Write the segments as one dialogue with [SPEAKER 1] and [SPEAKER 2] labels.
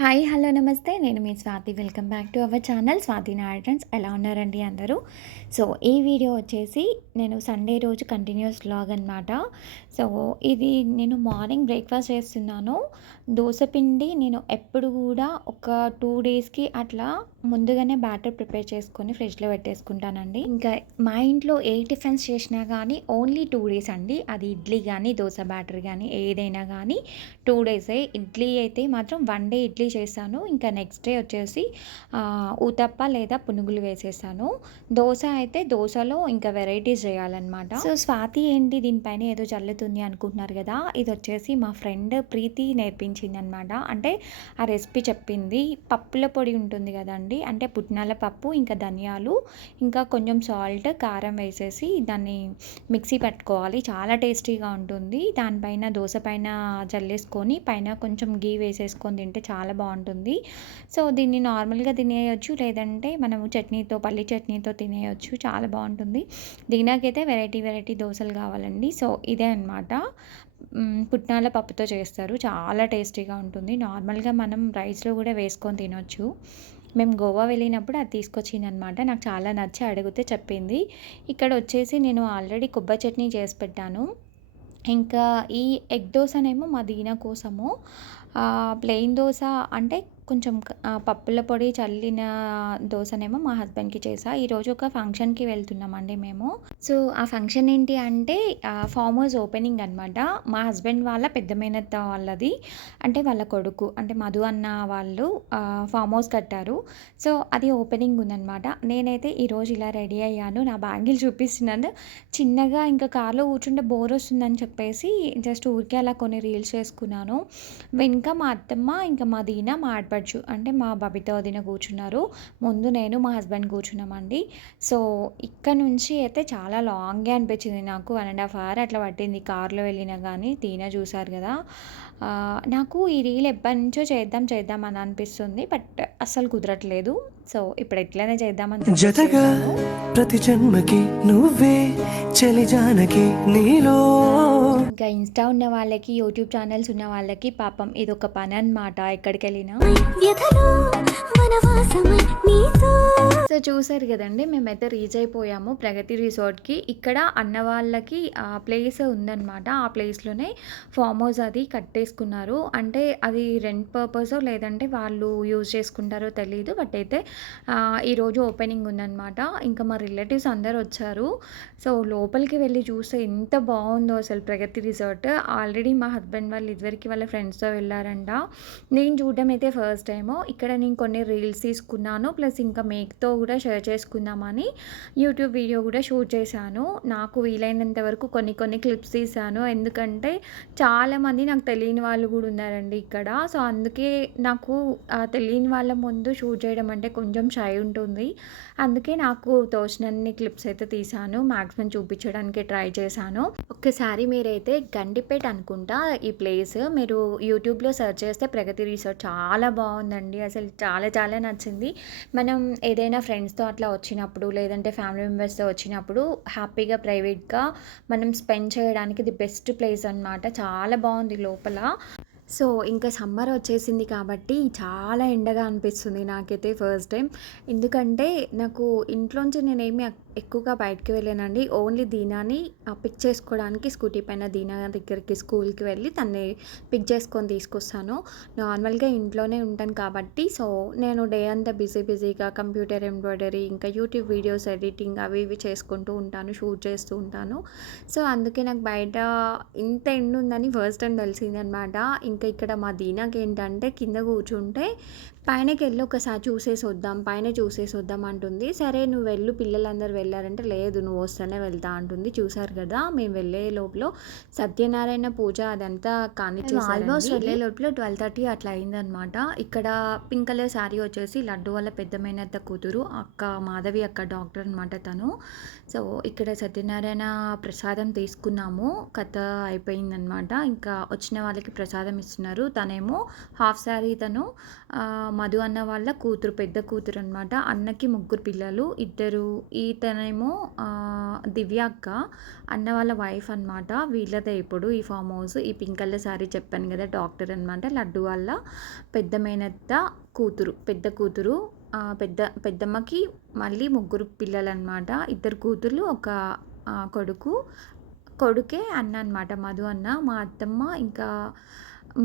[SPEAKER 1] Hi hello నమస్తే. నేను మీ Swathi. Welcome back to our channel. Swathi Narayanas ఎలా ఉన్నారండి అందరూ? సో ఈ వీడియో వచ్చేసి నేను సండే రోజు కంటిన్యూస్ బ్లాగ్ అనమాట సో ఇది నేను మార్నింగ్ బ్రేక్ఫాస్ట్ చేస్తున్నాను. దోశ పిండి నేను ఎప్పుడు కూడా ఒక టూ డేస్కి అట్లా ముందుగానే బ్యాటర్ ప్రిపేర్ చేసుకొని ఫ్రిడ్జ్లో పెట్టేసుకుంటానండి. ఇంకా మా ఇంట్లో ఏ టిఫిన్స్ చేసినా కానీ ఓన్లీ టూ డేస్ అండి. అది ఇడ్లీ కానీ దోశ బ్యాటర్ కానీ ఏదైనా కానీ టూ డేసే ఇడ్లీ అయితే మాత్రం వన్ డే ఇడ్లీ చేశాను. ఇంకా నెక్స్ట్ డే వచ్చేసి ఊతప్ప లేదా పునుగులు వేసేసాను. దోశ అయితే దోశలో ఇంకా వెరైటీస్ చేయాలన్నమాట. సో స్వాతి ఏంటి? దీనిపైన ఏదో చల్లుతుంది అనుకుంటున్నారు కదా. ఇది వచ్చేసి మా ఫ్రెండ్ ప్రీతి నేర్పించింది అనమాట అంటే ఆ రెసిపీ చెప్పింది. పప్పుల పొడి ఉంటుంది కదండి. అంటే పుట్నాల పప్పు ఇంకా ధనియాలు ఇంకా కొంచెం సాల్ట్ కారం వేసేసి దాన్ని మిక్సీ పెట్టుకోవాలి. చాలా టేస్టీగా ఉంటుంది. దానిపైన దోశ పైన జల్లేసుకొని పైన కొంచెం గీ వేసేసుకొని తింటే చాలా బాగుంటుంది. సో దీన్ని నార్మల్గా తినేయొచ్చు లేదంటే మనము చట్నీతో పల్లి చట్నీతో తినేయొచ్చు చాలా బాగుంటుంది. దీనికైతే వెరైటీ వెరైటీ దోశలు కావాలండి. సో ఇదే అనమాట పుట్నాల పప్పుతో చేస్తారు. చాలా టేస్టీగా ఉంటుంది. నార్మల్గా మనం రైస్లో కూడా వేసుకొని తినొచ్చు. మేము గోవా వెళ్ళినప్పుడు అది తీసుకొచ్చిందనమాట నాకు చాలా నచ్చి అడిగితే చెప్పింది. ఇక్కడ వచ్చేసి నేను ఆల్రెడీ కొబ్బరి చట్నీ చేసి పెట్టాను. ఇంకా ఈ ఎగ్ దోశనేమో మా దీన కోసము. ప్లెయిన్ దోశ అంటే కొంచెం పప్పుల పొడి చల్లిన దోశనేమో మా హస్బెండ్కి చేసా. ఈరోజు ఒక ఫంక్షన్కి వెళ్తున్నామండి మేము. సో ఆ ఫంక్షన్ ఏంటి అంటే ఫామ్ హౌస్ ఓపెనింగ్ అనమాట మా హస్బెండ్ వాళ్ళ పెద్ద మేనత్త వాళ్ళది. అంటే వాళ్ళ కొడుకు అంటే మధు అన్న వాళ్ళు ఫామ్ హౌస్ కట్టారు. సో అది ఓపెనింగ్ ఉందన్నమాట. నేనైతే ఈరోజు ఇలా రెడీ అయ్యాను. నా బ్యాంగిల్ చూపిస్తున్నాను. చిన్నగా ఇంకా కార్లో కూర్చుంటే బోర్ వస్తుందని చెప్పేసి జస్ట్ ఊరికే అలా కొన్ని రీల్స్ చేసుకున్నాను. వెనుక మా అత్తమ్మ ఇంకా మా దీన మా ఆడపడుచు అంటే మా బబిత వదిన కూర్చున్నారు. ముందు నేను మా హస్బెండ్ కూర్చున్నామండి. సో ఇక్కడ నుంచి అయితే చాలా లాంగే అనిపించింది నాకు. వన్ అండ్ హాఫ్ అవర్ అట్లా పట్టింది. కార్లో వెళ్ళినా కానీ తీన చూసారు కదా. నాకు ఈ రీల్ ఎప్పటి నుంచో చేద్దాం చేద్దాం అని అనిపిస్తుంది బట్ అస్సలు కుదరట్లేదు. సో ఇప్పుడు ఎట్లనే చేద్దామని
[SPEAKER 2] జతగా ప్రతి జన్మకి నువ్వే చలి జానకి నీలో.
[SPEAKER 1] ఇంకా ఇన్స్టా ఉన్న వాళ్ళకి యూట్యూబ్ ఛానల్స్ ఉన్న వాళ్ళకి పాపం ఇది ఒక పని అనమాట ఎక్కడికి వెళ్ళినా. వ్యధలో వనవాసమై నీతో. సో చూసారు కదండి మేమైతే రీచ్ అయిపోయాము ప్రగతి రిసార్ట్కి. ఇక్కడ అన్న వాళ్ళకి ఆ ప్లేస్ ఉందన్నమాట. ఆ ప్లేస్లోనే ఫామ్ హౌస్ అది కట్టేసుకున్నారు అంటే అది రెంట్ పర్పస్ లేదంటే వాళ్ళు యూజ్ చేసుకుంటారో తెలియదు బట్ అయితే ఈరోజు ఓపెనింగ్ ఉందన్నమాట. ఇంకా మా రిలేటివ్స్ అందరు వచ్చారు. సో లోపలికి వెళ్ళి చూస్తే ఎంత బాగుందో అసలు ప్రగతి రిసార్ట్ ఆల్రెడీ మా హస్బెండ్ వాళ్ళు ఇదివరకు వాళ్ళ ఫ్రెండ్స్తో వెళ్ళారంట. నేను చూడడం అయితే ఫస్ట్ టైము ఇక్కడ నేను కొన్ని రీల్స్ తీసుకున్నాను. ప్లస్ ఇంకా మేక్తో కూడా షేర్ చేసుకుందామని యూట్యూబ్ వీడియో కూడా షూట్ చేశాను. నాకు వీలైనంత వరకు కొన్ని కొన్ని క్లిప్స్ తీశాను. ఎందుకంటే చాలామంది నాకు తెలియని వాళ్ళు కూడా ఉన్నారండి ఇక్కడ. సో అందుకే నాకు తెలియని వాళ్ళ ముందు షూట్ చేయడం అంటే కొంచెం షై ఉంటుంది. అందుకే నాకు తోచినన్ని క్లిప్స్ అయితే తీశాను. మ్యాక్సిమం చూపించడానికి ట్రై చేశాను. ఒక్కసారి మీరైతే గండిపేట అనుకుంటా ఈ ప్లేస్ మీరు యూట్యూబ్లో సెర్చ్ చేస్తే ప్రగతి రిసార్ట్ చాలా బాగుందండి. అసలు చాలా చాలా నచ్చింది. మనం ఏదైనా ఫ్రెండ్స్తో అట్లా వచ్చినప్పుడు లేదంటే ఫ్యామిలీ మెంబర్స్తో వచ్చినప్పుడు హ్యాపీగా ప్రైవేట్గా మనం స్పెండ్ చేయడానికి ది బెస్ట్ ప్లేస్ అన్నమాట. చాలా బాగుంది లోపల. సో ఇంకా సమ్మర్ వచ్చేసింది కాబట్టి చాలా ఎండగా అనిపిస్తుంది నాకైతే ఫస్ట్ టైం. ఎందుకంటే నాకు ఇంట్లోంచి నేనేమి ఎక్కువగా బయటకు వెళ్ళానండి. ఓన్లీ దీనాని పిక్ చేసుకోవడానికి స్కూటీ పైన దీనా దగ్గరికి స్కూల్కి వెళ్ళి తన్ని పిక్ చేసుకొని తీసుకొస్తాను. నార్మల్గా ఇంట్లోనే ఉంటాను కాబట్టి సో నేను డే అంతా బిజీ బిజీగా కంప్యూటర్ ఎంబ్రాయిడరీ ఇంకా యూట్యూబ్ వీడియోస్ ఎడిటింగ్ అవి ఇవి చేసుకుంటూ ఉంటాను షూట్ చేస్తూ ఉంటాను. సో అందుకే నాకు బయట ఇంత ఎండ్ ఉందని ఫస్ట్ టైం తెలిసిందనమాట. ఇంకా ఇక్కడ మా దీనాకి ఏంటంటే కింద కూర్చుంటే పైనకి వెళ్ళి ఒకసారి చూసేసి వద్దాం పైన చూసేసి వద్దాం అంటుంది. సరే నువ్వు వెళ్ళు పిల్లలందరూ వెళ్ళారంటే లేదు నువ్వు వస్తేనే వెళ్తా అంటుంది. చూసారు కదా మేము వెళ్ళే లోపల సత్యనారాయణ పూజ అదంతా కానీ ఆల్మోస్ట్ వెళ్ళే లోపల ట్వెల్వ్ థర్టీ అట్లా అయిందనమాట ఇక్కడ పింక్ కలర్ శారీ వచ్చేసి లడ్డు వాళ్ళ పెద్దమైనత్త కూతురు అక్క మాధవి అక్క డాక్టర్ అనమాట తను. సో ఇక్కడ సత్యనారాయణ ప్రసాదం తీసుకున్నాము కథ అయిపోయిందనమాట ఇంకా వచ్చిన వాళ్ళకి ప్రసాదం ఇస్తున్నారు. తనేమో హాఫ్ శారీ తను మధు అన్న వాళ్ళ కూతురు పెద్ద కూతురు అనమాట అన్నకి ముగ్గురు పిల్లలు ఇద్దరు ఈతనేమో దివ్య అక్క అన్న వాళ్ళ వైఫ్ అనమాట వీళ్ళదే ఇప్పుడు ఈ ఫామ్ హౌస్. ఈ పింక్ కలర్ శారీ చెప్పాను కదా డాక్టర్ అనమాట లడ్డు వాళ్ళ పెద్ద మేనత్త కూతురు పెద్ద కూతురు పెద్ద పెద్దమ్మకి మళ్ళీ ముగ్గురు పిల్లలు అనమాట ఇద్దరు కూతుర్లు ఒక కొడుకు కొడుకే అన్న అనమాట మధు అన్న మా అత్తమ్మ ఇంకా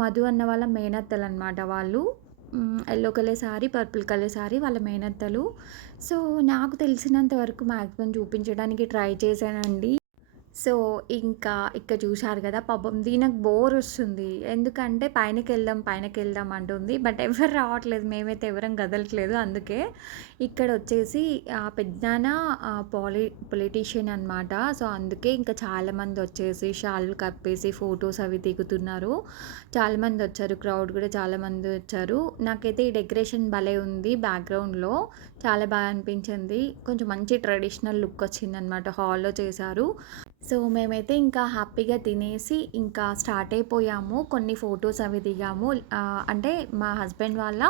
[SPEAKER 1] మధు అన్న వాళ్ళ మేనత్తలు అనమాట వాళ్ళు. Yellow colour sari purple colour sari వాళ్ళ మేనత్తలు. సో నాకు తెలిసినంత వరకు మ్యాక్సిమం చూపించడానికి ట్రై చేశానండి. సో ఇంకా ఇక్కడ చూశారు కదా పాపం దీనికి బోర్ వస్తుంది. ఎందుకంటే పైనకి వెళ్దాం పైనకి వెళ్దాం అంటుంది. బట్ ఎవరు రావట్లేదు. మేమైతే ఎవరం కదలట్లేదు. అందుకే ఇక్కడ వచ్చేసి పెద్దన పాలి పొలిటీషియన్ అనమాట సో అందుకే ఇంకా చాలామంది వచ్చేసి షాళ్ళు కప్పేసి ఫొటోస్ అవి దిగుతున్నారు. చాలామంది వచ్చారు. క్రౌడ్ కూడా చాలామంది వచ్చారు. నాకైతే ఈ డెకరేషన్ భలే ఉంది బ్యాక్గ్రౌండ్లో. చాలా బాగా అనిపించింది. కొంచెం మంచి ట్రెడిషనల్ లుక్ వచ్చిందనమాట హాల్లో చేశారు. సో మేమైతే ఇంకా హ్యాపీగా తినేసి ఇంకా స్టార్ట్ అయిపోయాము. కొన్ని ఫొటోస్ అవి దిగాము. అంటే మా హస్బెండ్ వాళ్ళ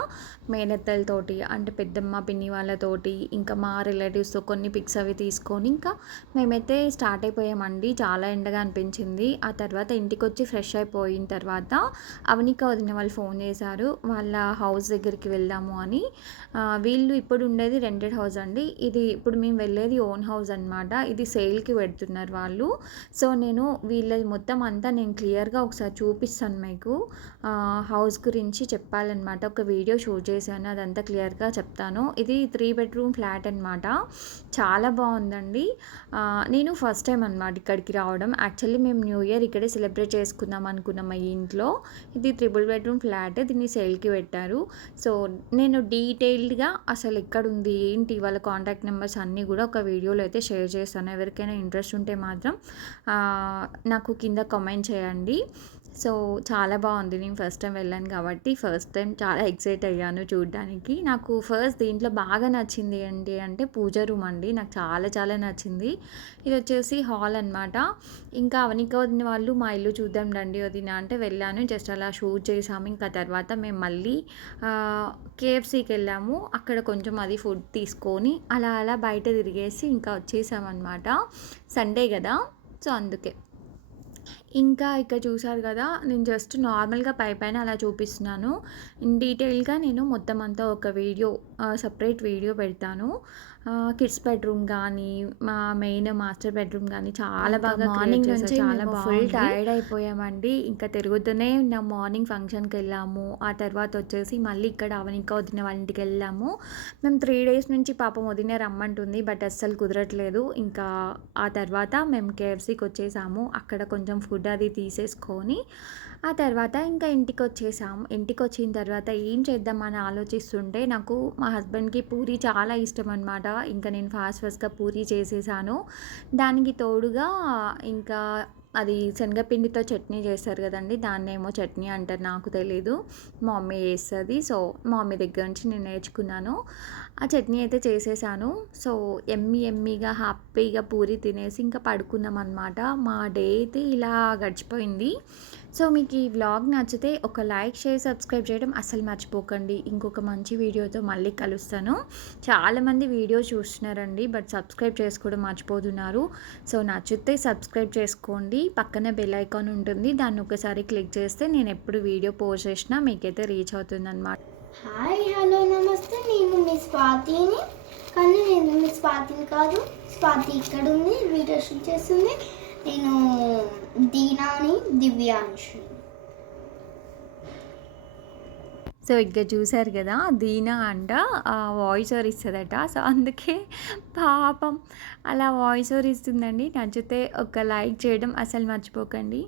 [SPEAKER 1] మేనత్తలతోటి అంటే పెద్దమ్మ పిన్ని వాళ్ళతోటి ఇంకా మా రిలేటివ్స్తో కొన్ని పిక్స్ అవి తీసుకొని ఇంకా మేమైతే స్టార్ట్ అయిపోయామండి. చాలా ఎండగా అనిపించింది. ఆ తర్వాత ఇంటికి వచ్చి ఫ్రెష్ అయిపోయిన తర్వాత అవనిక వదిన వాళ్ళు ఫోన్ చేశారు. వాళ్ళ హౌస్ దగ్గరికి వెళ్దాము అని. వీళ్ళు ఇప్పుడు ఉండేది రెంటెడ్ హౌస్ అండి. ఇది ఇప్పుడు మేము వెళ్ళేది ఓన్ హౌస్ అనమాట ఇది సేల్కి పెడుతున్నారు వాళ్ళు. సో నేను వీళ్ళది మొత్తం అంతా నేను క్లియర్గా ఒకసారి చూపిస్తాను మీకు. హౌస్ గురించి చెప్పాలన్నమాట. ఒక వీడియో షూట్ చేశాను. అదంతా క్లియర్గా చెప్తాను. ఇది త్రీ బెడ్రూమ్ ఫ్లాట్ అనమాట చాలా బాగుందండి. నేను ఫస్ట్ టైం అనమాట ఇక్కడికి రావడం. యాక్చువల్లీ మేము న్యూ ఇయర్ ఇక్కడే సెలబ్రేట్ చేసుకుందాం అనుకున్నాం ఈ ఇంట్లో. ఇది త్రిబుల్ బెడ్రూమ్ ఫ్లాట్. దీన్ని సేల్కి పెట్టారు. సో నేను డీటెయిల్డ్గా అసలు ఎక్కడుంది ఏంటి వాళ్ళ కాంటాక్ట్ నెంబర్స్ అన్నీ కూడా ఒక వీడియోలో అయితే షేర్ చేస్తాను. ఎవరికైనా ఇంట్రెస్ట్ ఉంటే మాత్రం నాకు కింద కామెంట్ చేయండి. సో చాలా బాగుంది. నేను ఫస్ట్ టైం వెళ్ళాను కాబట్టి ఫస్ట్ టైం చాలా ఎక్సైట్ అయ్యాను చూడడానికి. నాకు ఫస్ట్ దీంట్లో బాగా నచ్చింది ఏంటి అంటే పూజ రూమ్ అండి. నాకు చాలా చాలా నచ్చింది. ఇది వచ్చేసి హాల్ అనమాట ఇంకా అవనిక వదిన వాళ్ళు మా ఇల్లు చూద్దాం రండి వదిన అంటే వెళ్ళాను. జస్ట్ అలా షూట్ చేసాము. ఇంకా తర్వాత మేము మళ్ళీ కేఎఫ్సీకి వెళ్ళాము. అక్కడ కొంచెం అది ఫుడ్ తీసుకొని అలా అలా బయట తిరిగేసి ఇంకా వచ్చేసామన్నమాట. సండే కదా. సో అందుకే. ఇంకా ఇక్కడ చూసారు కదా నేను జస్ట్ నార్మల్గా పై పైన అలా చూపిస్తున్నాను. ఇన్ డీటెయిల్గా నేను మొత్తం అంతా ఒక వీడియో సపరేట్ వీడియో పెడతాను. కిడ్స్ బెడ్రూమ్ కానీ మా మెయిన్ మాస్టర్ బెడ్రూమ్ కానీ చాలా బాగా మార్నింగ్ నుంచి చాలా ఫుల్ టైర్డ్ అయిపోయామండి. ఇంకా తిరుగుతూనే ఉన్న మార్నింగ్ ఫంక్షన్కి వెళ్ళాము. ఆ తర్వాత వచ్చేసి మళ్ళీ ఇక్కడ అవనిక వదిన వాళ్ళ ఇంటికి వెళ్ళాము. మేము త్రీ డేస్ నుంచి పాపం వదిన రమ్మంటుంది బట్ అస్సలు కుదరట్లేదు. ఇంకా ఆ తర్వాత మేము కేఎఫ్సీకి వచ్చేసాము. అక్కడ కొంచెం ఫుడ్ అది తీసేసుకొని ఆ తర్వాత ఇంకా ఇంటికి వచ్చేసాము ఇంటికి వచ్చిన తర్వాత ఏం చేద్దామని ఆలోచిస్తుంటే నాకు మా హస్బెండ్కి పూరి చాలా ఇష్టం అనమాట ఇంకా నేను ఫాస్ట్ ఫాస్ట్గా పూరి చేసేసాను. దానికి తోడుగా ఇంకా అది శనగపిండితో చట్నీ చేస్తారు కదండి దాన్ని ఏమో చట్నీ అంటారు నాకు తెలీదు. మా మమ్మీ చేస్తుంది. సో మా మమ్మీ దగ్గర నుంచి నేను నేర్చుకున్నాను. ఆ చట్నీ అయితే చేసేసాను. సో ఎమ్మి ఎమ్మిగా హ్యాపీగా పూరి తినేసి ఇంకా పడుకున్నాం అనమాట మా డే అయితే ఇలా గడిచిపోయింది. సో మీకు ఈ వ్లాగ్ నచ్చితే ఒక లైక్ షేర్ సబ్స్క్రైబ్ చేయడం అసలు మర్చిపోకండి. ఇంకొక మంచి వీడియోతో మళ్ళీ కలుస్తాను. చాలామంది వీడియో చూస్తున్నారండి బట్ సబ్స్క్రైబ్ చేసుకోవడం మర్చిపోతున్నారు. సో నచ్చితే సబ్స్క్రైబ్ చేసుకోండి. పక్కన బెల్ ఐకాన్ ఉంటుంది దాన్ని ఒకసారి క్లిక్ చేస్తే నేను ఎప్పుడు వీడియో పోస్ట్ చేసినా మీకైతే రీచ్ అవుతుంది అనమాట హాయ్ హలో నమస్తే. నేను మీ స్వాతిని. కానీ నేను మీ స్వాతిని కాదు స్వాతి ఇక్కడ ఉంది వీడియో షూట్ చేస్తుంది. నేను దివ్యాంశు. సో ఇక చూశారు కదా దీనా అంట వాయిస్ ఓవర్ ఇస్తుందట. సో అందుకే పాపం అలా వాయిస్ ఓవర్ ఇస్తుందండి. నచ్చితే ఒక లైక్ చేయడం అసలు మర్చిపోకండి.